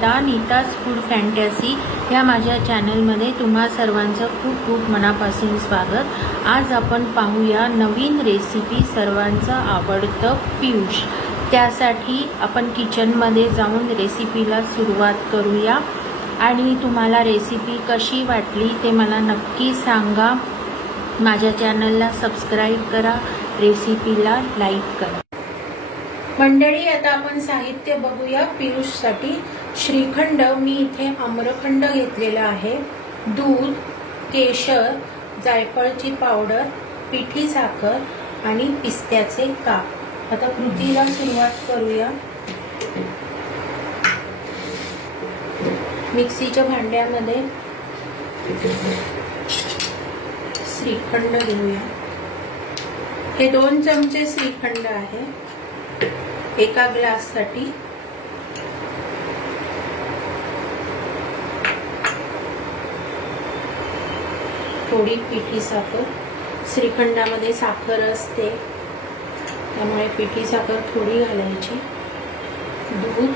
Nita's food fantasy या माझ्या चॅनलमध्ये तुम्हा सर्वांचं खूप खूप मनापासून स्वागत। आज आपण पाहूया नवीन रेसिपी, सर्वांचं आवडतं पियुष। त्यासाठी आपण किचनमध्ये जाऊन रेसिपीला सुरुवात करूया आणि तुम्हाला रेसिपी कशी वाटली ते मला नक्की सांगा। माझ्या चॅनलला सबस्क्राईब करा, रेसिपीला लाईक करा। मंडळी, आता आपण साहित्य बघूया। पियुषसाठी श्रीखंड, मी इथे आम्रखंड घेतलेला आहे, दूध, केशर, जायफळची पावडर, पिठी साखर आणि पिस्त्याचे काप। आता कृतीला सुरुवात करूया। मिक्सीच्या भांड्यामध्ये श्रीखंड घेऊया। हे 2 चमचे श्रीखंड आहे एका ग्लाससाठी। थोडी पिठी साखर, श्रीखंडामध्ये साखर असते त्यामुळे पिठी साखर थोडी घालायची। दूध,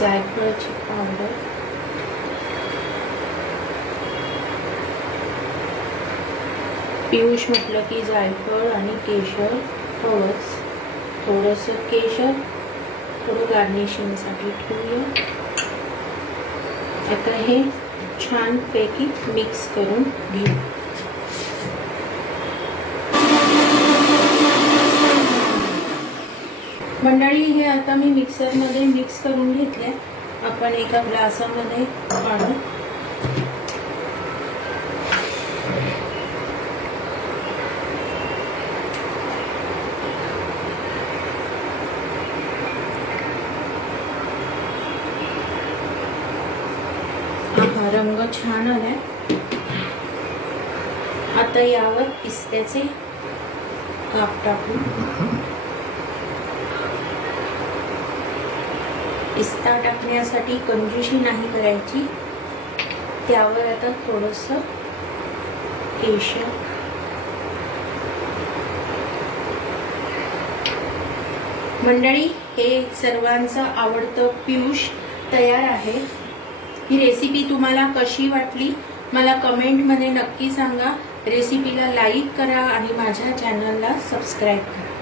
जायफळची पावडर, पियुष म्हटलं की जायफळ आणि केशर हवंच। थोडंसं केशर थोडं गार्निशिंगसाठी ठेवूया। आता हे छान पैकी मिक्स करून घेऊ। मंडळी, हे आता मी मिक्सरमध्ये मिक्स करून घेतले। आपण एका ग्लासामध्ये काढू। रंग छान आलाय। आता यावर पिस्त्याचे काप टाकू। पिस्ता टाकण्यासाठी कंजूसी नाही करायची। त्यावर आता थोडंसं केशर, मंडळी, हे सर्वांचं आवडतं पियुष तयार आहे। ही रेसिपी तुम्हाला कशी वाटली मला कमेंटमध्ये नक्की सांगा। रेसिपीला लाईक करा आणि माझ्या चॅनलला सबस्क्राईब करा।